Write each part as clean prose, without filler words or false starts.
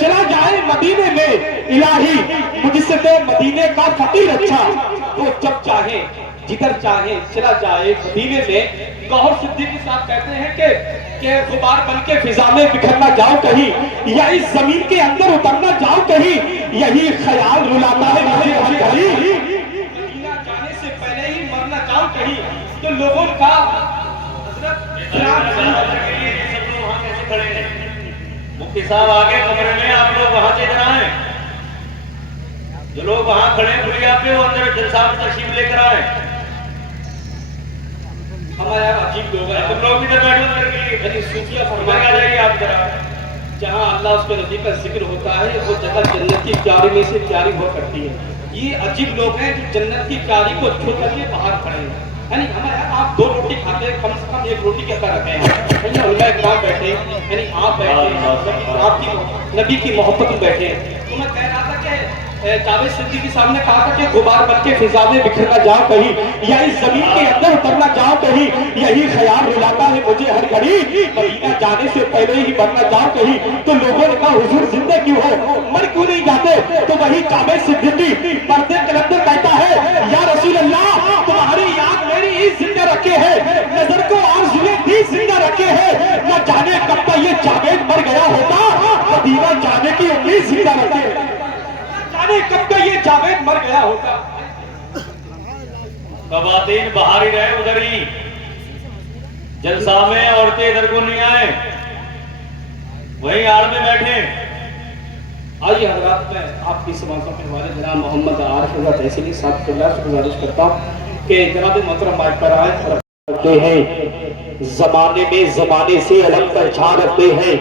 چلا جائے مدینے میں الہی مجھ سے تو مدینے کا فقیر اچھا وہ جب چاہے جدھر چاہے چلا جائے مدینے میں. گوہر صدیقی صاحب کہتے ہیں کہ غبار بن کے فضا میں بکھرنا جاؤ کہیں یا اس زمین کے اندر اترنا جاؤ کہیں یہی خیال رلاتا ہے مجھے ہر گھڑی. مدینہ جانے سے پہلے ہی مرنا جاؤ کہیں تو لوگوں کا مفتی صاحب آگے کمرے میں آپ لوگ وہاں سے ادھر آئیں. جو لوگ وہاں کھڑے ہیں بھولیا پہ وہ اندر جلسہ میں تشریف لے کر آئیں. ہمارا عجیب لوگ ہیں. تم لوگ ادھر بیٹھو اندر کے لیے. یعنی صوفیہ فرما فرمایا آ جائیے آپ ذرا. جہاں اللہ اس کے نبی کا ذکر ہوتا ہے وہ جگہ جنت کی کیاری میں سے کیاری ہوا کرتی ہے. یہ عجیب لوگ ہیں جو جنت کی کیاری کو چھوڑ کر کے باہر کھڑے ہیں. یعنی ہمارے آپ 2 روٹی کھاتے ہیں کم سے کم 1 روٹی کے اندر رکھے ہیں. یعنی علماء کرام بیٹھے یعنی آپ بیٹھے آپ کی نبی کی محبت میں بیٹھے ہیں. تو میں کہہ رہا تھا کہ جاوید صدیقی صاحب نے کہا تھا کہ غبار بن کے فضا میں بکھرنا جاؤ کہیں یا اس زمین کے اندر اترنا جاؤ کہیں یہی خیال رلاتا ہے مجھے ہر گھڑی. مدینہ جانے سے پہلے ہی مرنا جاؤ کہیں تو لوگوں نے کہا حضور زندہ کیوں ہو مر کیوں نہیں جاتے. تو وہی جاوید صدیقی پردے کلندر کہتا ہے یا رسول اللہ تمہاری یاد میری ہی زندہ رکھے ہے نظر کو آرزوئے دی زندہ رکھے ہے. نہ جانے کب تک یہ جاوید مر گیا ہوتا مدینہ جانے کی امید زندہ رکھے کب تک یہ جاوید مر گیا ہوتا. خواتین باہر ہی رہے ادھر ہی جلسہ میں. عورتیں ادھر کو نہیں آئے وہیں آڑ میں بیٹھے. آئیے حضرات میں آپ کی سماجوں کے حوالے جناب محمد عارف رضا تحصیلی صاحب کے اللہ سے گزارش کرتا ہوں کہ جناب محترم مائک پر آئے. رکھتے ہیں زمانے میں زمانے سے الگ پہچان رکھتے ہیں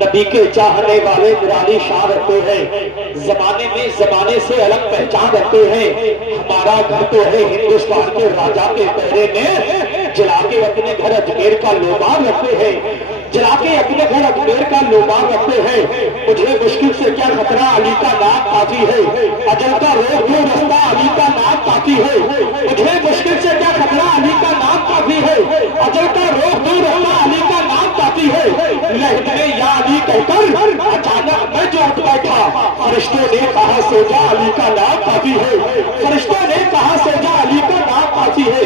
نبی کے چاہنے والے نرالی شان رکھتے ہیں. زمانے میں زمانے سے الگ پہچان رکھتے ہیں. ہمارا گھر تو ہے ہندوستان کے راجا کے پہرے میں جلا کے اپنے گھر اجمیر کا لوبان رکھتے ہیں جلا کے اپنے گھر اجمیر کا لوبان رکھتے ہیں. مجھے مشکل سے کیا خطرہ علی کا نام کافی ہے اجل کا روک دو رستہ علی کا نام کافی ہے. مجھے مشکل سے کیا خطرہ علی کا نام کافی ہے اجل کا روک دو رستہ علی کا نام کافی ہے. لہجے یا علی کہہ کر اچانک میں جو اٹھ بیٹھا فرشتوں نے کہا سو جا علی کا نام کافی ہے. فرشتوں نے کہا سو جا علی کا نام کافی ہے.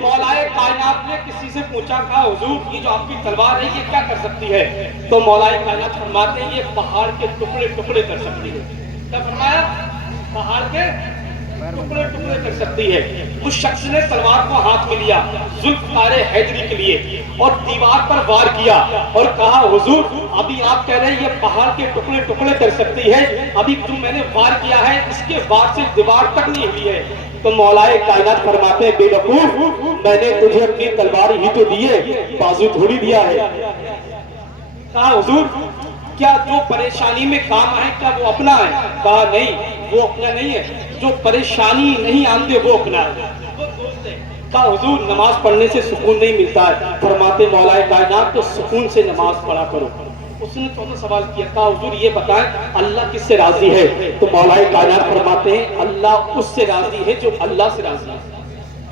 مولائے کائنات نے کسی سے پوچھا کہا حضور یہ جو آپ کی تلوار ہے یہ کیا کر سکتی ہے. تو مولائے کائنات فرماتے ہیں یہ پہاڑ کے ٹکڑے ٹکڑے کر سکتی ہے. کیا فرمایا پہاڑ کے ٹکڑے ٹکڑے کر سکتی ہے. اس شخص نے تلوار کو ہاتھ میں لیا ذوالفقار حیدری کے لیے اور دیوار پر وار کیا اور کہا حضور ابھی آپ کہہ رہے ہیں یہ پہاڑ کے ٹکڑے ٹکڑے کر سکتی ہے ابھی جو میں نے وار کیا ہے اس کے وار سے دیوار تک نہیں ہوئی ہے. تو مولائے کائنات فرماتے ہیں بے وقوف میں نے تجھے اپنی تلوار ہی تو دی ہے بازو تھوڑی دیا ہے. کہا حضور کیا جو پریشانی میں کام آئے کیا وہ اپنا ہے. کہا نہیں وہ اپنا نہیں ہے جو پریشانی نہیں آتے وہ اپنا ہے. کہا حضور نماز پڑھنے سے سکون نہیں ملتا ہے. فرماتے مولائے کائنات تو سکون سے نماز پڑھا کرو. اس نے چوتھا سوال کیا کہا حضور یہ بتائیں اللہ کس سے راضی ہے. تو مولائے کائنات فرماتے ہیں اللہ اس سے راضی ہے جو اللہ سے راضی ہے.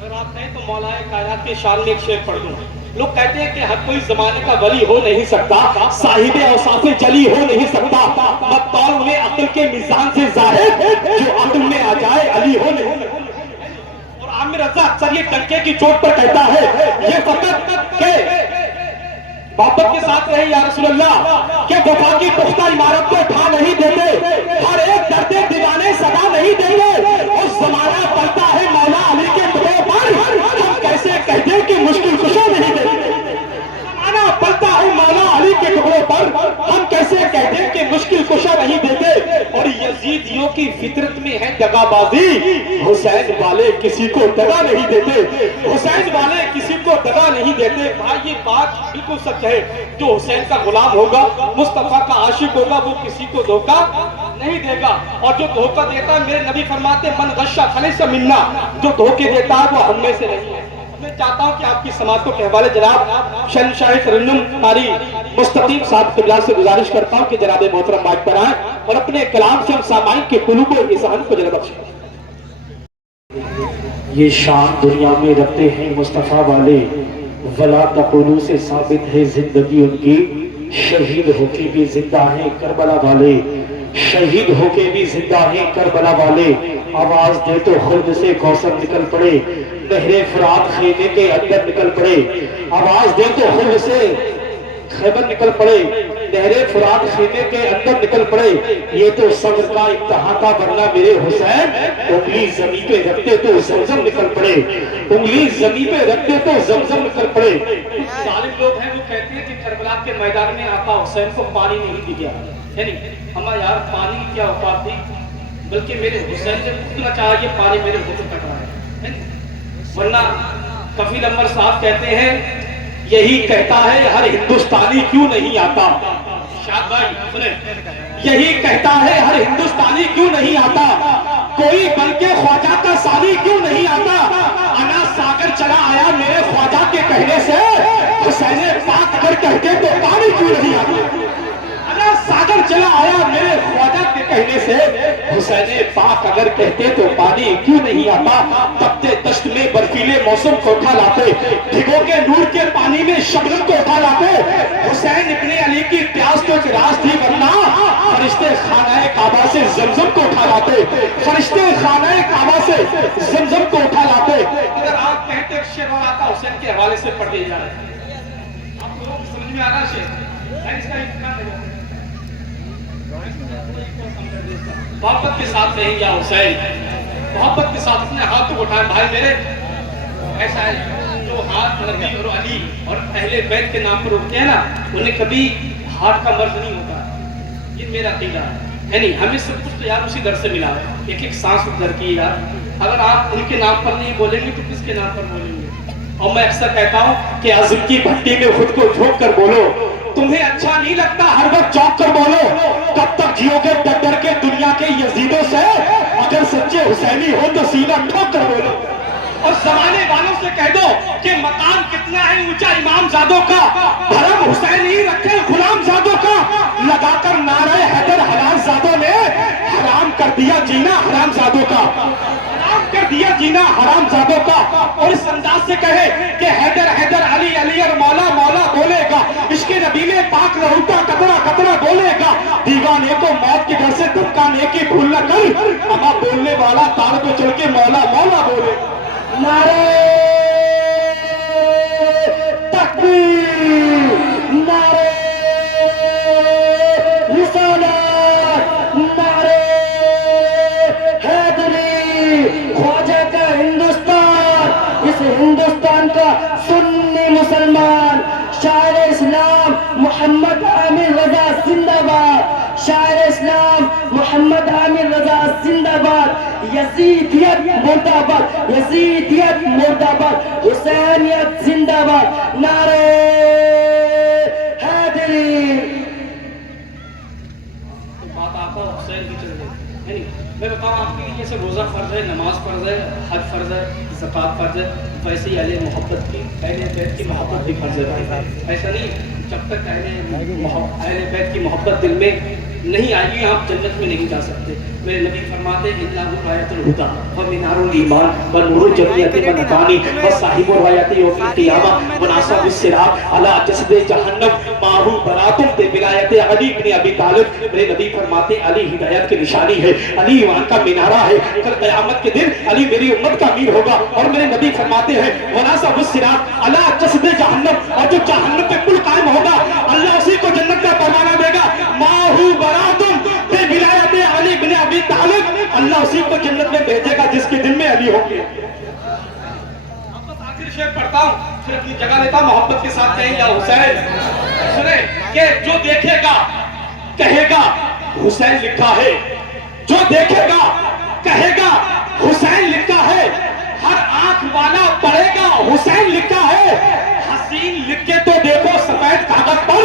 اگر آپ کہیں تو مولائے کائنات کے شان میں ایک شعر پڑھ دوں. لوگ کہتے ہیں کہ ہر کوئی زمانے کا ولی ہو نہیں سکتا صاحب اوصاف جلی ہو نہیں سکتا مطال انہیں عقل کے میزان سے ظاہر جو عقل میں آ جائے علی ہو نہیں. اور عامر رضا اکثر یہ ٹنکے کی چوٹ پر کہتا ہے یہ فقط کہ محبت کے ساتھ رہے یا رسول اللہ کہ وفا کی پختہ عمارت کو اٹھا نہیں دیتے ہر ایک درد دیوانے صدا نہیں دیتے. اس زمانہ پلتا ہے مولا علی کے ٹکڑوں پر ہم کیسے کہتے کہ مشکل کشا نہیں دیتے. زمانہ پلتا ہے مولا علی کے ٹکڑوں پر ہم کیسے کہتے کہ مشکل کشا نہیں دیتے. اور یزیدیوں کی فطرت میں ہے دغا بازی حسین والے کسی کو دغا نہیں دیتے. حسین والے کسی کو دغا نہیں دیتے. بھائی یہ بات بالکل سچ ہے. جو حسین کا غلام ہوگا مصطفیٰ کا عاشق ہوگا وہ کسی کو دھوکہ نہیں دے گا. اور جو دھوکہ دیتا ہے میرے نبی فرماتے من غشہ فلیس منا جو دھوکے دیتا ہے وہ ہم میں سے نہیں ہے. میں چاہتا ہوں کہ آپ کی سماعت کو کہوالے جناب شہنشاہ ترنم قاری مستقیم صاحب قبلہ سے گزارش کرتا ہوں کہ جناب محترم مائک پر آئیں اور اپنے کلام سے ہم سامعین کے قلوب و ذہن کو جلب بخشیں. یہ شان دنیا میں رکھتے ہیں مصطفیٰ والے ولا تقولو سے ثابت ہے زندگی ان کی شہید ہو کے بھی زندہ ہیں کربلا والے، شہید ہو کے بھی زندہ ہیں کربلا والے، آواز دے تو خلد سے کوثر نکل پڑے، نہر فرات خیمے کے اندر نکل پڑے، آواز دے تو خلد سے خیبر نکل پڑے، نہر فرات خیمے کے اندر نکل پڑے، یہ تو صبر کا امتحان تھا، ورنہ میرے حسین انگلی زمین پہ رکھتے تو زمزم نکل پڑے، انگلی زمین پہ رکھتے تو زمزم نکل پڑے۔ ظالم لوگ ہیں جو کہتے ہیں کہ کربلا کے میدان میں آقا حسین کو پانی نہیں دیا، یعنی ہمارا یار پانی کی کیا اوقات تھی، بلکہ میرے حسین سے پوچھنا چاہیے پانی میرے حکم تک رہا ہے، ورنہ کفیل عمر صاحب کہتے ہیں یہی کہتا ہے ہر ہندوستانی کیوں نہیں آتا، شاد بھائی سنیں، یہی کہتا ہے ہر ہندوستانی کیوں نہیں آتا، کوئی بن کے خواجہ کا سانی کیوں نہیں آتا، انا ساگر چلا آیا میرے خواجہ کے کہنے سے، حسین پاک اگر کہتے تو پانی کیوں نہیں آتا، انا ساگر چلا آیا میرے خواجہ کے کہنے سے، حسین پاک اگر کہتے تو پانی کیوں نہیں آتا، تپتے دشت میں برفیلے موسم کو اٹھا لاتے، بھگو کے نور کے پانی میں شبنم کو اٹھا لاتے، حسین ابن علی کی پیاس تو ایک راز تھی، ورنہ فرشتے خانہ کعبہ سے زمزم کو اٹھا لاتے، فرشتے خانہ کعبہ سے زمزم کو اٹھا لاتے۔ اگر آپ کہتے ایک شعر اور آقا حسین کے حوالے سے پڑھ دیا جائے، آپ کو سمجھ میں آ رہا شعر ہے، اس کا اتنا نہیں، محبت کے ساتھ کہیں یا حسین، محبت کے ساتھ اپنے ہاتھ کو اٹھائیں بھائی میرے، ایسا ہے جو ہاتھ نبی اور علی اور اہل بیت کے نام پر اٹھتے ہیں نا، انہیں کبھی ہاتھ کا مرض نہیں ہوتا، یہ میرا عقیدہ ہے، یعنی ہمیں سب کچھ تو یار اسی در سے ملا ہے، ایک ایک سانس در کی یار، اگر آپ ان کے نام پر نہیں بولیں گے تو کس کے نام پر بولیں گے؟ اور میں اکثر کہتا ہوں کہ عزم کی بھٹی میں خود کو جھونک کر بولو، تمہیں اچھا نہیں لگتا ہر وقت چونک کر بولو، کب تک جیو گے ڈر ڈر کے دنیا کے یزیدوں سے، اگر سچے حسینی ہو تو سینہ ٹھوک کر بولو، اور زمانے والوں سے کہہ دو کہ مقام کتنا ہے اونچا امام زادوں کا، بھرم حسین ہی رکھے غلام زادوں کا، لگا کر نعرہ حیدر حلال زادوں نے حرام کر دیا جینا حرام زادوں کا، حرام کر دیا جینا حرام زادوں کا، اور اس انداز سے کہے کہ حیدر حیدر علی علی اور مولا مولا بولے گا، عشق نبی میں پاک رہو کا قطرہ قطرہ بولے گا، دیوانے کو موت کے گھر سے دھمکانے کی بھول نہ کر، اما بولنے والا تار کو چل کے مولا مولا بولے، نعرہ تکبیر، نعرہ رسالت، نعرہ حیدری، خواجہ کا ہندوستان، اس ہندوستان کا سنی مسلمان، شاعر اسلام محمد عامر رضا زندہ باد، شاعر اسلام محمد عامر رضا زندہ باد، یزیدیت مرد آباد، یزیدیت مرد آباد، حسینیت زندہ باد، نعرہ حیدری۔ بات آقا حسین کی چل رہی ہے، میں بتاؤں آپ کے لیے جیسے روزہ فرض ہے، نماز فرض ہے، حج فرض ہے، زکوٰۃ فرض ہے، ویسے ہی اہل محبت کی، اہل بیت کی محبت بھی فرض ہے، ایسا نہیں جب تک اہل بیت کی محبت دل میں نہیں آئے گی آپ جنت میں نہیں جا سکتے۔ میرے نبی فرماتے ہیں اللہ رایت الہدی و منار الایمان و نور جمعیت و نبانی و صاحب رایت یوم القیامہ مناصب الصراط علی جسد جہنم ماہو براتم دے ولایت علی بن ابی طالب۔ میرے نبی فرماتے ہیں علی ہدایت کی نشانی ہے، علی ایمان کا مینارہ ہے، کل قیامت کے دن علی میری امت کا امیر ہوگا، اور میرے نبی فرماتے ہیں مناصب الصراط علی جسد جہنم، اور جو جہنم پہ پل قائم ہوگا اللہ اسی کو جنت کا پیمانہ دے گا، ماہو براتم دے ولایت علی بن ابی طالب، اللہ اسی کو جنت میں بھیجے گا جس کے دن میں علی ہوں گے۔ اب بس آخر شعر پڑھتا ہوں پھر اپنی جگہ لیتا ہوں، محبت کے ساتھ کہیں یا حسین، سنیں کہ جو دیکھے گا کہے گا حسین لکھا ہے، جو دیکھے گا کہے گا حسین لکھا ہے، ہر آنکھ والا پڑھے گا حسین لکھا ہے، حسین لکھ کے تو دیکھو سفید کاغذ پر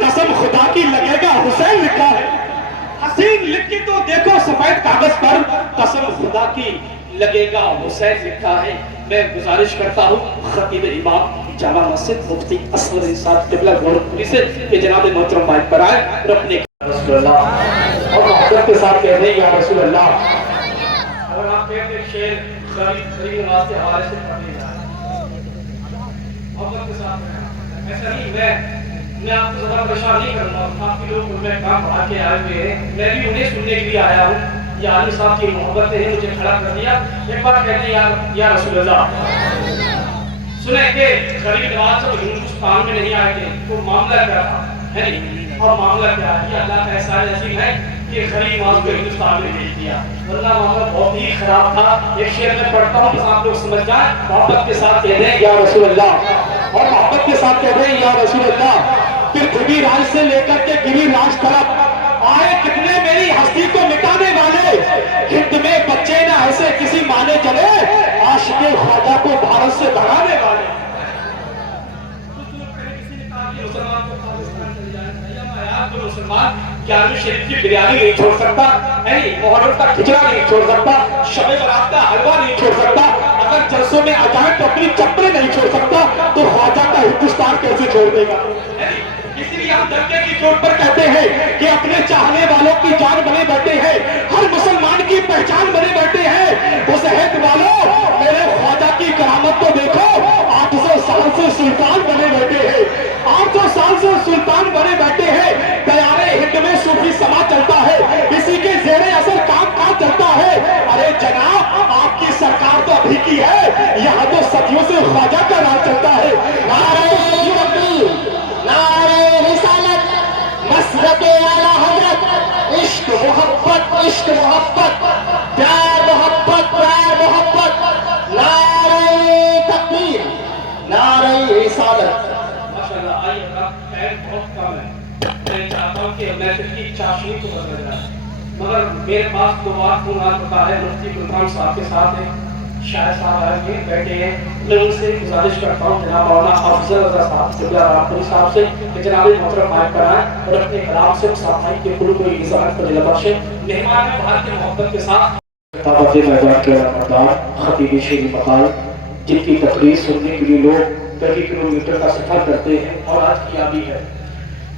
قسم خدا کی لگے گا حسین لکھا ہے، حسین لکھ کے تو دیکھو سفید کاغذ پر قسم خدا کی لگے گا حسین لکھا ہے۔ میں گزارش کرتا ہوں خطیب امام جامع مسجد مفتی اصغر انصاف قبلہ گورکھپوری سے کہ جناب محترم مائک پر آئے اور اپنے رسول اللہ اور محبت کے ساتھ کہہ دیں یا رسول اللہ۔ اگر آپ کہتے ہیں شعر غریب نواز کے حوالے سے پڑھنے جائیں محبت کے ساتھ ایسا نہیں، میں میں آپ کو زیادہ پریشان نہیں کروں گا، آپ کے لوگ ان میں کام بڑھا کے آئے ہوئے ہیں، میں بھی انہیں سننے کے لیے آیا ہوں. یہ عالم صاحب کی محبت نے مجھے کھڑا کر دیا. ایک بار کہتے ہیں یا رسول اللہ. سنیں کہ غریب نواز جب ہندوستان میں نہیں آئے تھے تو معاملہ کیا تھا، ہے نہیں؟ اور معاملہ کیا ہے؟ یہ اللہ کا احسان عظیم ہے کہ غریب نواز کو ہندوستان میں بھیج دیا، ورنہ معاملہ بہت ہی خراب تھا. ایک شعر میں پڑھتا ہوں، بس آپ لوگ سمجھ جائیں. محبت کے ساتھ کہہ دیں یا رسول اللہ، اور محبت کے ساتھ کہہ دیں یا رسول اللہ. پھر گری راج سے لے کر کے گری راج طرف آئے کتنے میری ہستی کو مٹانے والے، ہند میں بچے نہ ایسے کسی مانے چلے، عاشق خواجہ کو بھارت سے بھگانے والے. مسلمان گیارہویں شریف کی بریانی نہیں چھوڑ سکتا، محرم کا کھچڑا نہیں چھوڑ سکتا، شب برات کا حلوہ نہیں چھوڑ سکتا، اگر جلسوں میں آ جائے تو اپنی چپلیں نہیں چھوڑ سکتا، تو خواجہ کا ہندوستان کیسے چھوڑ دے گا؟ اسی لیے ہم ڈنڈے کی چوٹ پر کہتے ہیں کہ اپنے چاہنے والوں کی جان بنے بیٹھے ہیں، ہر مسلمان کی پہچان بنے بیٹھے ہیں. اس عہد والوں میرے خواجہ کی کرامت کو دیکھو، 800 سال سے سلطان بنے بیٹھے ہیں، 800 سال سے سلطان بنے بیٹھے ہیں. دیارے ہند میں صوفی سما چلتا ہے، اسی کے زیر اثر کام چلتا ہے. ارے جناب آپ کی سرکار تو ابھی کی ہے، یہاں تو صدیوں سے خواجہ کا راج چلتا ہے. نعرہ رسالت، مسلک اعلیٰ حضرت، عشق محبت، عشق محبت، پیار محبت، پیار محبت، نعرہ تکبیر، نعرہ رسالت. ماشاءاللہ. آئیے گا بہت کم ہے، میں چاہتا ہوں کہ میں کی چاشنی کو بدل جائے، مگر میرے پاس دو بات ہوتا ہے. مفتی گلفام صاحب کے ساتھ ہیں، شاہ صاحب آئے ہیں بیٹھے ہیں. میں ان سے گزارش کرتا ہوں جناب مولانا افضل رضا صاحب قبلہ رحمۃ صاحب سے کہ جناب محترم مائک کرائیں اور اپنے کلام سے صفائی کے پل کو اظہار پر دل بخشیں. مہمان بھارت کی محبت کے ساتھ خطابت میدان کے رحمتدار خطیب شیریں مقال، جن کی تقریر سننے کے لیے لوگ کئی کلومیٹر کا سفر کرتے ہیں، اور آج کی یابی ہے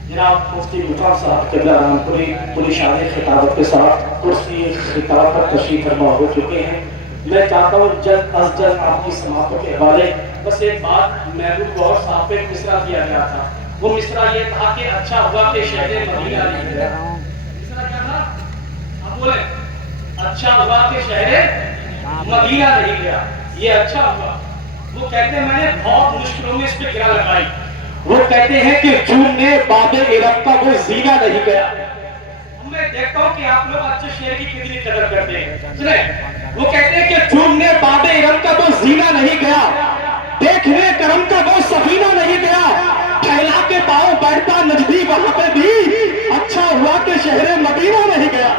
جناب مفتی گلفام صاحب قبلہ رحمۃ پوری شان خطابت کے ساتھ کرسی خطاب پر تشریف فرما ہو چکے ہیں. میں چاہتا ہوں جلد از جلد آپ کی سماعتوں کے حوالے بس ایک بات محبوب گوہر صاحب پہ مصرع دیا گیا تھا. وہ مصرع یہ تھا کہ اچھا ہوا کہ شہر مدینہ نہیں گیا. مصرع کیا تھا؟ آپ بولیں اچھا ہوا کہ شہر مدینہ نہیں گیا. یہ اچھا ہوا. وہ کہتے ہیں میں نے بہت مشکلوں میں اس پہ گرا لگائی. وہ کہتے ہیں کہ جون نے باب عرب کا وہ زینہ نہیں گیا. میں دیکھتا ہوں کہ آپ لوگ اچھے شعر کی کتنی قدر کرتے ہیں. سنیں وہ کہتے ہیں کہ جون نے باب عرب کا وہ زینہ نہیں گیا، دیکھنے کرم کا وہ سفینہ نہیں گیا، پھیلا کے پاؤں بیٹھتا نجدی وہاں پہ بھی، اچھا ہوا کہ شہر مدینہ نہیں گیا.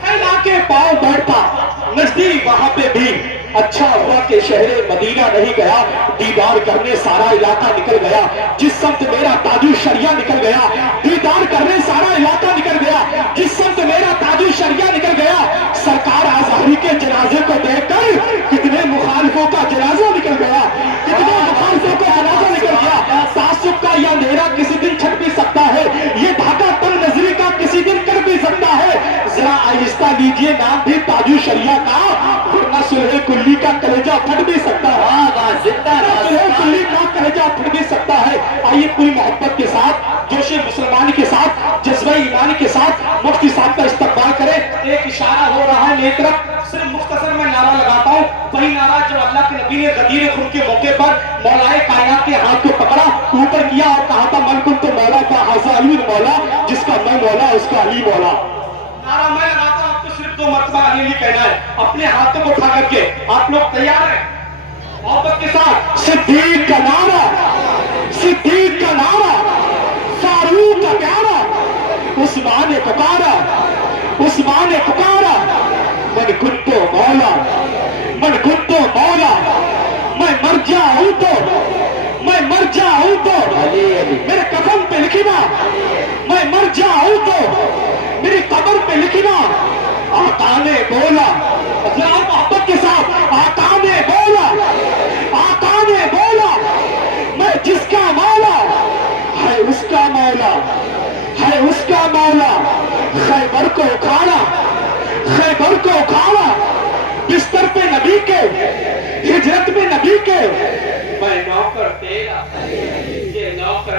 پھیلا کے پاؤں بیٹھتا نجدی وہاں پہ بھی، اچھا ہوا کہ شہر مدینہ نہیں گیا. دیدار کرنے سارا علاقہ نکل گیا، جس سمت میرا تاج الشریعہ نکل گیا. دیدار کرنے سارا علاقہ نکل گیا، جس سمت میرا تاج الشریعہ نکل گیا. سرکار آزہری کے جنازے کو دیکھ کر کتنے مخالفوں کا جنازہ نکل گیا، کتنے مخالفوں کا جنازہ نکل گیا. تعصب کا یہ اندھیرا کسی دن چھٹ بھی سکتا ہے، یہ دھاگا تن نظری کا کسی دن کٹ بھی سکتا ہے. ذرا آہستہ لیجئے نام بھی تاج الشریعہ کا، ورنہ صلح کلی کا کلیجہ پھٹ بھی سکتا ہے. صلح کلی کا کلیجہ پھٹ بھی سکتا ہے. آئیے پوری محبت کے ساتھ، جوش مسلمان کے ساتھ، جذبہ ایمان کے ساتھ مفتی صاحب کا استقبال کریں. ایک اشارہ ہو رہا ہے میری طرف، صرف مختصر میں نعرہ لگاتا ہوں. وہی نعرہ جو اللہ کے نبی نے غدیر خون کے موقع پر مولائے کائنات کے ہاتھ کو پکڑا، اوپر کیا اور کہا تھا من کنت مولا فہذا علی مولا، جس کا میں مولا اس کا علی مولا. نعرہ میں لگاتا ہوں، آپ کو صرف 2 مرتبہ علی علی کہنا ہے. اپنے ہاتھوں کو اٹھا کر کے آپ لوگ تیار ہیں؟ محبت کے ساتھ صدیق کا نعرہ، صدیق کا نعرہ، فاروق کا پیارا، عثمان پکارا، عثمان پکارا. من کنتو مولا، من کنتو مولا، میں مر جاؤں تو، میں مر جاؤں تو میرے کفن پہ لکھنا، میں مر جاؤں تو میری قبر پہ لکھنا. آقا نے بولا، محبت کے ساتھ آقا نے بولا، آقا نے بولا میں جس کا مولا ہے اس کا مولا ہے اس کا مولا. خیبر کو اکھاڑا، خیبر کو اکھاڑا، بستر پہ نبی کے، ہجرت میں نبی کے. میں نوکر تیرا، یہ نوکر